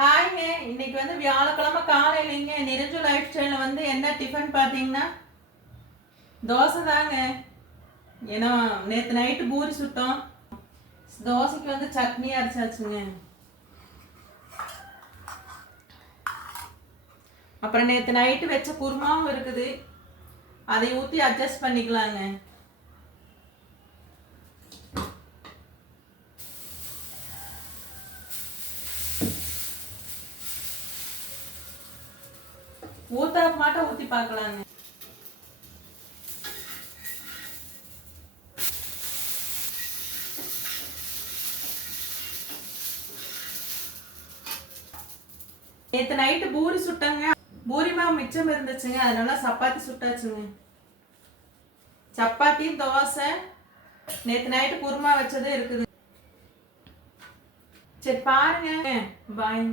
ஹாய்ங்க. இன்னைக்கு வந்து வியாழக்கிழமை காலையிலங்க நிறைஞ்சு லைஃப் ஸ்டைலில் வந்து என்ன டிஃபன் பார்த்தீங்கன்னா தோசை தாங்க. ஏன்னா நேற்று நைட்டு பூரி சுட்டோம். தோசைக்கு வந்து சட்னி அரைச்சாச்சுங்க. அப்புறம் நேற்று நைட்டு வச்ச குருமாவும் இருக்குது, அதை ஊற்றி அட்ஜஸ்ட் பண்ணிக்கலாங்க. ஊத்தாக்கு மாட்ட ஊற்றி பார்க்கலாங்க. நேற்று நைட்டு பூரி சுட்டாங்க. பூரி மாவு மிச்சம் இருந்துச்சுங்க, அதனால சப்பாத்தி சுட்டாச்சுங்க. சப்பாத்தி தோசை நேற்று நைட்டு குருமா வச்சதே இருக்குது. சரி பாருங்க, பாய்.